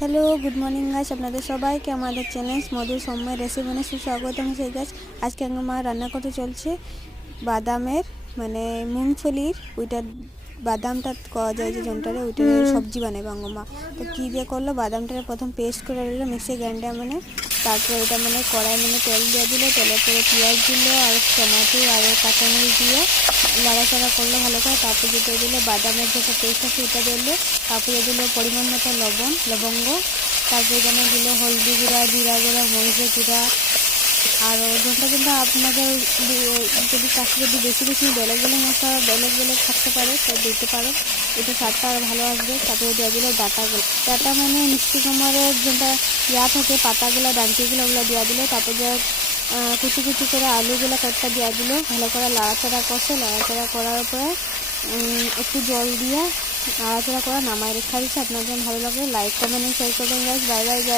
Hello, good morning guys. আপনাদের সবাইকে আমাদের চ্যানেল মধুর সময় রেসিপি সুস্বাগতম। সেই গাছ আজকে মা রান্না করতে চলছে বাদামের মানে মুংফলির ওইটা বাদামটা করা যায় যে জনটারে ওইটারে সবজি বানাবে মা। তো কী দিয়ে করলো, বাদামটা প্রথম পেস্ট করে দিল মিক্সি গ্রাইন্ডার মানে, তারপরে ওইটা মানে কড়াই মানে তেল দিয়ে দিল, তেলের পরে পেঁয়াজ দিল আর টমাটো আর কাঁচামরিচ দিয়ে লাড়াচাড়া করলো ভালো করে। তারপরে যেটা দিল বাদামের যেটা পেস্ট আছে ওটা দিল, তারপরে দিল পরিমাণ মতো লবঙ্গ, তারপরে এখানে দিল হলদি গুঁড়া, জিরা গুঁড়া, মরিচের গুঁড়া। আর ওজনটা কিন্তু আপনাদের যদি কাছে যদি বেশি বেশি বেলেগ মশলা বেলেগ থাকতে পারে তো দিতে পারে, এটা স্বাদটা আরও ভালো আসবে। তারপরে দিয়ে দিল ডাটা মানে মিষ্টি কুমড়ের যেটা থাকে পাতাগুলো ডান্টিগুলো ওগুলো দিয়ে দিল। তারপর যে কুচি কুচি করে আলুগুলো কটটা দিয়ে দিল, ভালো করে লাড়াচাড়া করার পরে একটু জল দিয়ে নাড়াচাড়া করে নামায় রেখা দিচ্ছে। আপনাদের ভালো লাগলে লাইক কমেন্ট শেয়ার করবেন গাইস। Bye bye.